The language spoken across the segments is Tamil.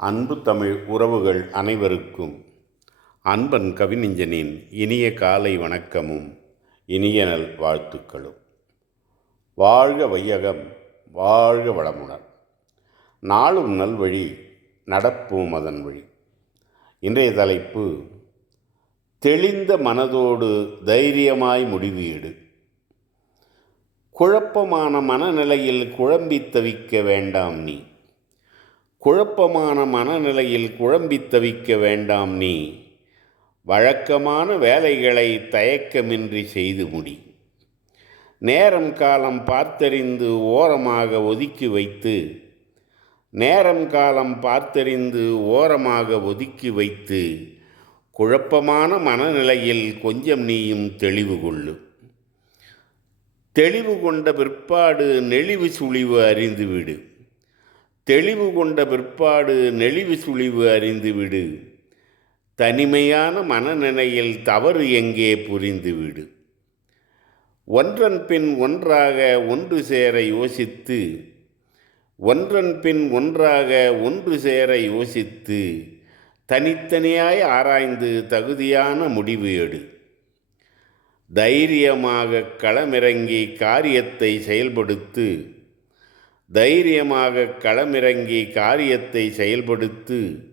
அன்பு தமிழ் உறவுகள் அனைவருக்கும் அன்பன் கவிஞனின் இனிய காலை வணக்கமும் இனிய நல் வாழ்த்துக்களும். வாழ்க வையகம் வாழ்க வளமுடன். நாளும் நல்வழி நடப்பும் அதன் வழி. இன்றைய தலைப்பு தெளிந்த மனதோடு தைரியமாய் முடிவீடு. குழப்பமான மனநிலையில் குழம்பி தவிக்க வேண்டாம் நீ. குழப்பமான மனநிலையில் குழம்பி தவிக்க வேண்டாம் நீ. வழக்கமான வேலைகளை தயக்கமின்றி செய்து முடி. நேரம் காலம் பார்த்தறிந்து ஓரமாக ஒதுக்கி வைத்து நேரம் காலம் பார்த்தறிந்து ஓரமாக ஒதுக்கி வைத்து குழப்பமான மனநிலையில் கொஞ்சம் நீயும் தெளிவு கொள்ளு. தெளிவு கொண்ட பிற்பாடு நெளிவு சுழிவு அறிந்துவிடு தெளிவு கொண்ட பிற்பாடு நெளிவு சுழிவு அறிந்துவிடு தனிமையான மனநிலையில் தவறு எங்கே புரிந்துவிடு ஒன்றன் பின் ஒன்றாக ஒன்று சேர யோசித்து ஒன்றன் பின் ஒன்றாக ஒன்று சேர யோசித்து தனித்தனியாய் ஆராய்ந்து தகுதியான முடிவு எடு. தைரியமாக களமிறங்கி காரியத்தை செயல்படுத்து தைரியமாக களமிறங்கி காரியத்தை செயல்படுத்து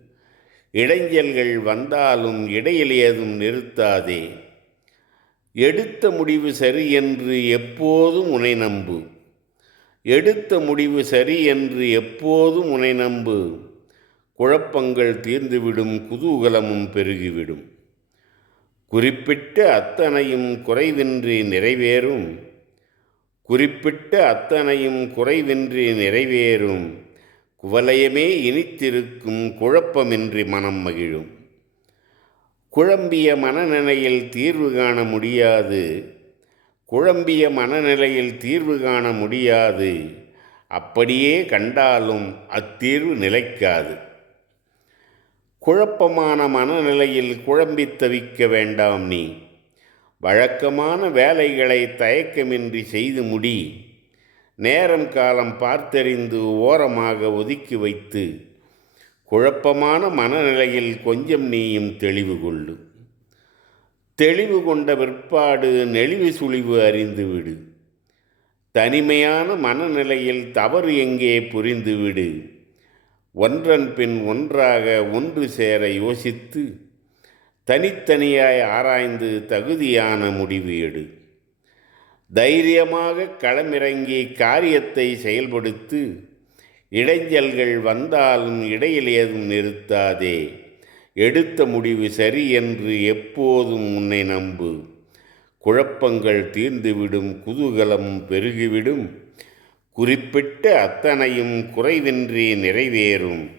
இடைஞ்சல்கள் வந்தாலும் இடையில் ஏதும் நிறுத்தாதே. எடுத்த முடிவு சரி என்று எப்போதும் உனை நம்பு. எடுத்த முடிவு சரி என்று எப்போதும் உனை நம்பு. குழப்பங்கள் தீர்ந்துவிடும் குதூகலமும் பெருகிவிடும். குறிப்பிட்ட அத்தனையும் குறைவின்றி நிறைவேறும். குறிப்பிட்ட அத்தனையும் குறைவின்றி நிறைவேறும். குவலயமே இனித்திருக்கும் குழப்பமின்றி மனம் மகிழும். குழம்பிய மனநிலையில் தீர்வு காண முடியாது. குழம்பிய மனநிலையில் தீர்வு காண முடியாது. அப்படியே கண்டாலும் அத்தீர்வு நிலைக்காது. குழப்பமான மனநிலையில் குழம்பித் தவிக்க வேண்டாம் நீ. வழக்கமான வேலைகளை தயக்கமின்றி செய்து முடி. நேரம் காலம் பார்த்தறிந்து ஓரமாக ஒதுக்கி வைத்து குழப்பமான மனநிலையில் கொஞ்சம் நீயும் தெளிவு கொள்ளு. தெளிவு கொண்ட பிற்பாடு நெளிவு சுழிவு அறிந்துவிடு தனிமையான மனநிலையில் தவறு எங்கே புரிந்துவிடு ஒன்றன் பின் ஒன்றாக ஒன்று சேர யோசித்து தனித்தனியாய் ஆராய்ந்து தகுதியான முடிவு எடு. தைரியமாக களமிறங்கி காரியத்தை செயல்படுத்து இடைஞ்சல்கள் வந்தாலும் இடையில் ஏதும் நிறுத்தாதே. எடுத்த முடிவு சரி என்று எப்போதும் உன்னை நம்பு. குழப்பங்கள் தீர்ந்துவிடும் குதூகலம் பெருகிவிடும். குறிப்பிட்ட அத்தனையும் குறைவின்றி நிறைவேறும்.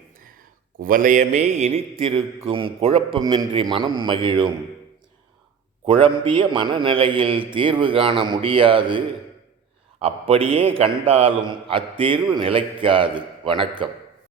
குவலயமே இனித்திருக்கும் குழப்பமின்றி மனம் மகிழும். குழம்பிய மனநிலையில் தீர்வு காண முடியாது. அப்படியே கண்டாலும் அத்தீர்வு நிலைக்காது. வணக்கம்.